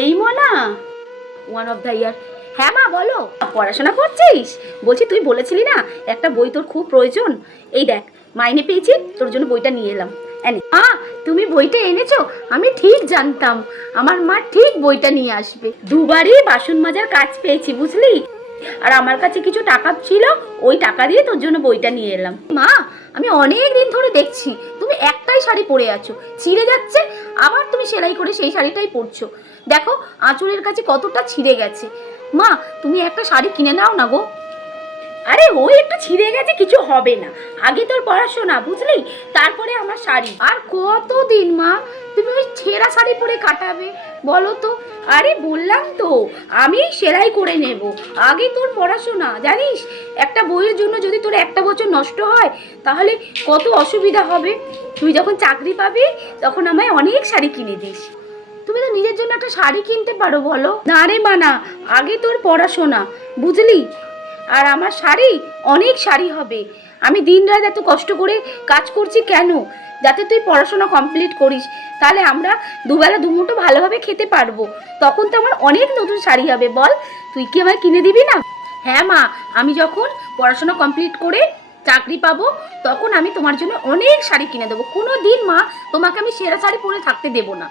এই মনা, one of the year. হ্যাঁ মা বলো, পড়াশোনা করছিস? বলছি তুই বলেছিলি না একটা বই তোর খুব প্রয়োজন, এই দেখ মাইনে পেয়েছি, তোর জন্য বইটা নিয়ে এলাম। মা, তুমি বইটা এনেছো? আমি ঠিক জানতাম আমার মা ঠিক বইটা নিয়ে আসবে। দুবারই বাসন মাজার কাজ পেয়েছি বুঝলি, আর আমার কাছে কিছু টাকা ছিল, ওই টাকা দিয়ে তোর জন্য বইটা নিয়ে এলাম। মা, আমি অনেক দিন ধরে দেখছি তুমি একটাই শাড়ি পরে আছো, ছিঁড়ে যাচ্ছে, আবার তুমি সেলাই করে সেই শাড়িটাই পরছো। দেখো আঁচলের কাছে কতটা ছিঁড়ে গেছে। মা, তুমি একটা শাড়ি কিনে নাও না গো। আরে ওই একটু ছিঁড়ে গেছে, কিছু হবে না। আগে তোর পড়াশোনা বুঝলি, তারপরে আমার শাড়ি। আর কতদিন মা তুমি ওই ছেঁড়া শাড়ি পরে কাটাবে বলো তো? আরে বললাম তো আমি সেলাই করে নেব, আগে তোর পড়াশোনা। জানিস একটা বইয়ের জন্য যদি তোর একটা বছর নষ্ট হয় তাহলে কত অসুবিধা হবে। তুই যখন চাকরি পাবি তখন আমায় অনেক শাড়ি কিনে দিস। তুমি তো নিজের জন্য একটা শাড়ি কিনতে পারো বলো। না রে মানা, আগে তোর পড়াশোনা বুঝলি। আর আমার শাড়ি, অনেক শাড়ি হবে। আমি দিন রাত এত কষ্ট করে কাজ করছি কেন? যাতে তুই পড়াশোনা কমপ্লিট করিস, তাহলে আমরা দুবেলা দুমুঠো ভালোভাবে খেতে পারবো। তখন তো আমার অনেক নতুন শাড়ি হবে। বল, তুই কি আমায় কিনে দিবি না? হ্যাঁ মা, আমি যখন পড়াশোনা কমপ্লিট করে চাকরি পাবো তখন আমি তোমার জন্য অনেক শাড়ি কিনে দেবো। কোনো দিন মা তোমাকে আমি সেরা শাড়ি পরে থাকতে দেবো না।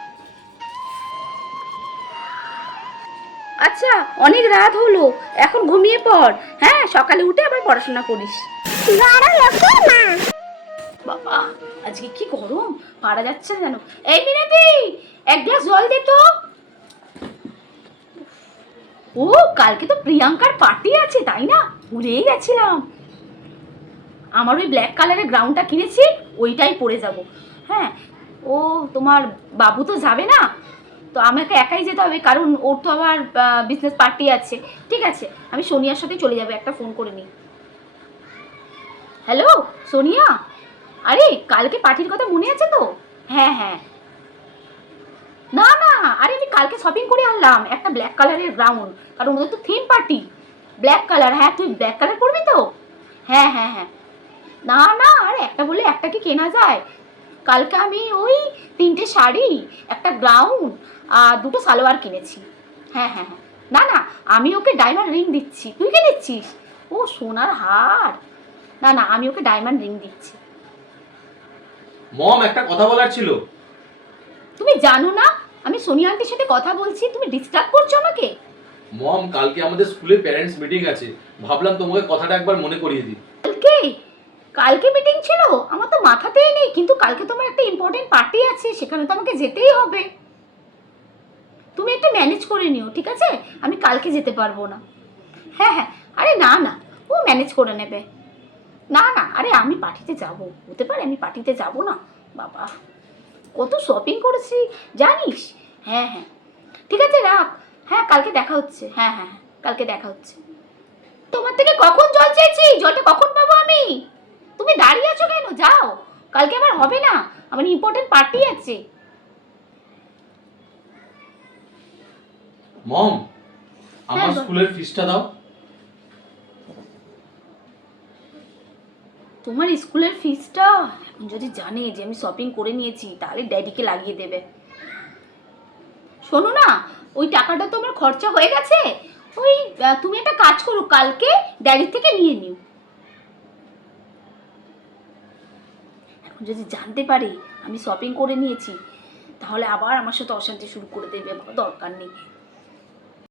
আচ্ছা, অনেক রাত হলো, এখন ঘুমিয়ে পড়। হ্যাঁ, সকালে উঠে আবার পড়াশোনা করিস। বাবা, আজকে কি গরম, পারা যাচ্ছে না যেন। এই মিনতি, এক গ্লাস জল দে তো। ও, কালকে তো প্রিয়াঙ্কার পার্টি আছে তাই না? ভুলেই গেছিলাম। আমার ওই ব্ল্যাক কালারের গ্রাউন্ডটা কিনেছি, ওইটাই পরে যাব। হ্যাঁ, ও তোমার বাবু তো যাবে না, তো আমাকে একাই যেতে হবে, কারণ ওর তো আবার বিজনেস পার্টি আছে। ঠিক আছে, আমি সোনিয়ার সাথে চলে যাবো, একটা ফোন করে নিই। হ্যালো সোনিয়া, আরে কালকে পার্টির কথা মনে আছে তো? হ্যাঁ হ্যাঁ। না না, আরে আমি কালকে শপিং করে আনলাম একটা ব্ল্যাক কালারের গ্রাউন্ড, কারণ ওদের তো থিম পার্টি। ব্ল্যাক কালার, হ্যাঁ তুই ব্ল্যাক কালার পরবি তো? হ্যাঁ হ্যাঁ হ্যাঁ। না না, আর একটা বলে একটা কি কেনা যায়? কালকে আমি ওই 3টে শাড়ি, একটা গ্রাউন্ড আর 2টো সালোয়ার কিনেছি। হ্যাঁ হ্যাঁ হ্যাঁ। না না, আমি ওকে ডায়মন্ড রিং দিচ্ছি। তুই কে দিচ্ছিস? ও সোনার হার। না না, আমি ওকে ডায়মন্ড রিং দিচ্ছি। মম, একটা কথা বলার ছিল। তুমি জানো না আমি সোনিয়া আন্টির সাথে কথা বলছি, তুমি ডিস্টার্ব করছো আমাকে। মম, কালকে আমাদের স্কুলে প্যারেন্টস মিটিং আছে, ভাবলাম তোমাকে কথাটা একবার মনে করিয়ে দিই। কালকে? কালকে মিটিং ছিল? আমার তো মাথাতেই নেই, কিন্তু কালকে তোমার একটা ইম্পর্টেন্ট পার্টি আছে, সেখানে তো আমাকে যেতেই হবে। তুমি একটু ম্যানেজ করে নিও, ঠিক আছে? আমি কালকে যেতে পারবো না। হ্যাঁ হ্যাঁ। আরে না না, ও ম্যানেজ করে নেবে। না না, আরে আমি পার্টিতে যাব, হতে পারে আমি পার্টিতে যাব না। বাবা, কত শপিং করেছি জানিস। হ্যাঁ হ্যাঁ, ঠিক আছে রাখ। হ্যাঁ কালকে দেখা হচ্ছে। হ্যাঁ হ্যাঁ, কালকে দেখা হচ্ছে। তোমার থেকে কখন জল চেয়েছি, জলটা কখন পাবো আমি? তুমি দাঁড়িয়ে আছো কেন? যাও, কালকে আমার হবে না, আমার ইম্পর্টেন্ট পার্টি আছে। মম, আমার হ্যাঁ স্কুলের ফিসটা দাও। তোমার স্কুলের ফিসটা এখন যদি জানে যে আমি শপিং করে নিয়েছি তাহলে ড্যাডিকে লাগিয়ে দেবে। শোনো না, ওই টাকাটা তো আমার খরচা হয়ে গেছে। ওই তুমি একটা কাজ করো, কালকে ড্যাডির থেকে নিয়ে নিও। এখন যদি জানতে পারে আমি শপিং করে নিয়েছি তাহলে আবার আমার সাথে অশান্তি শুরু করে দেবে, দরকার নেই।